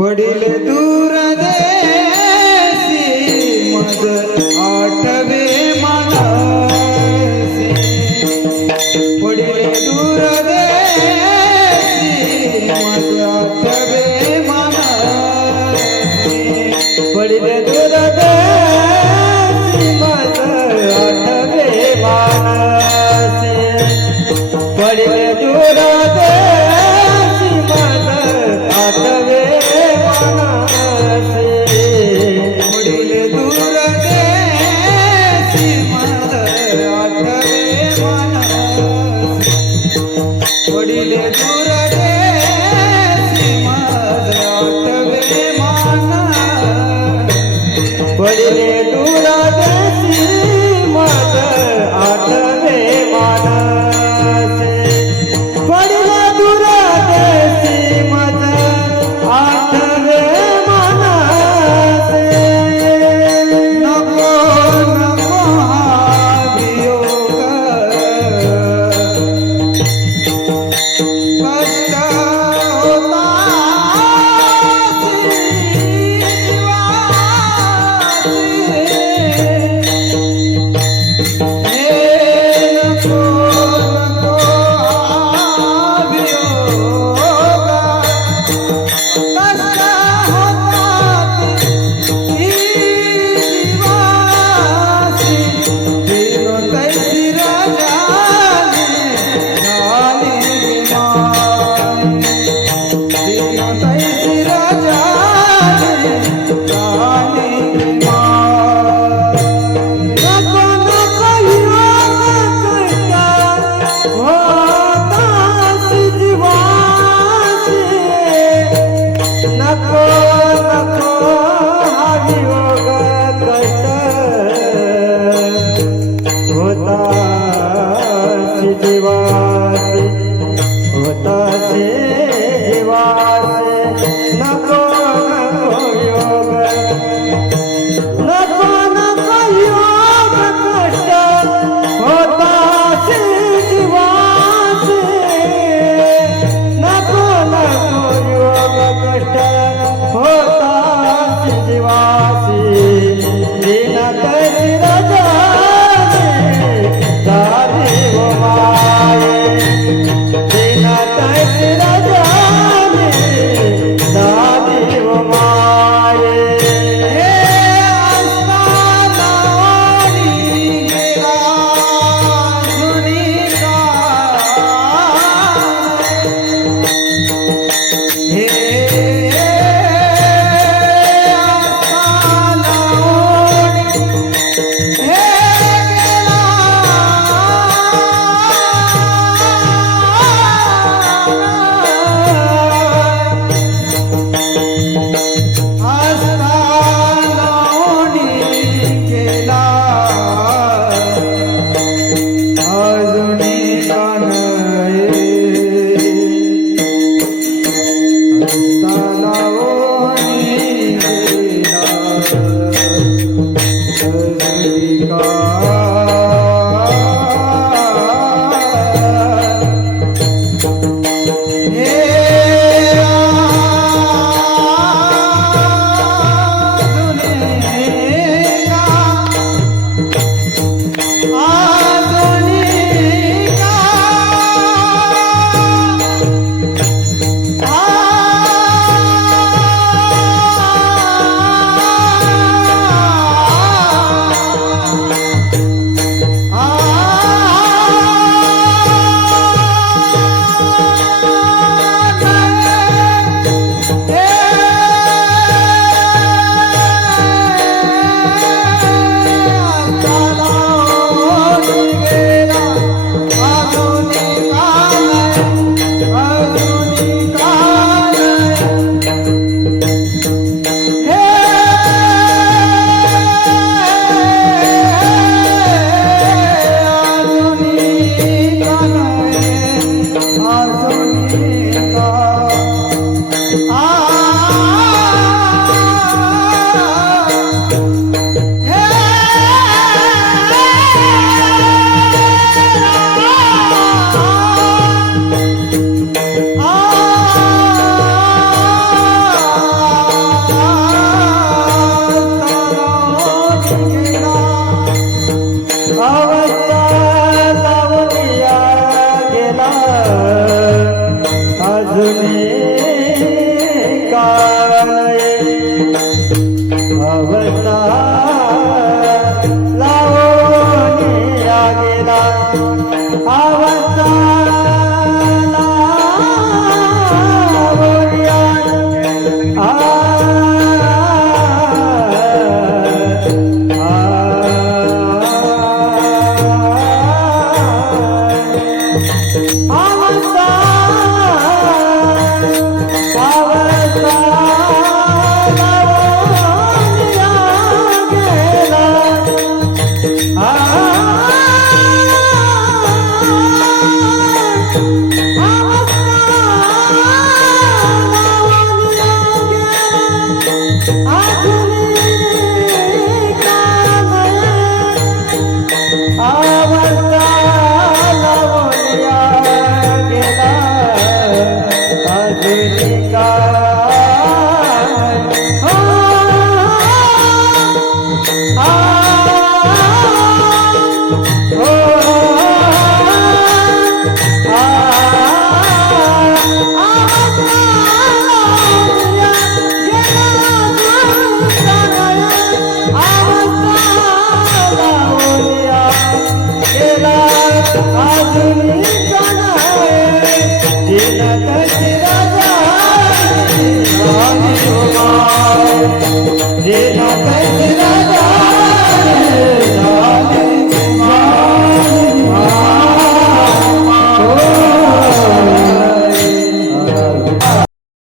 ಪಡಿಲೆ ದೂರದೇ না Bye.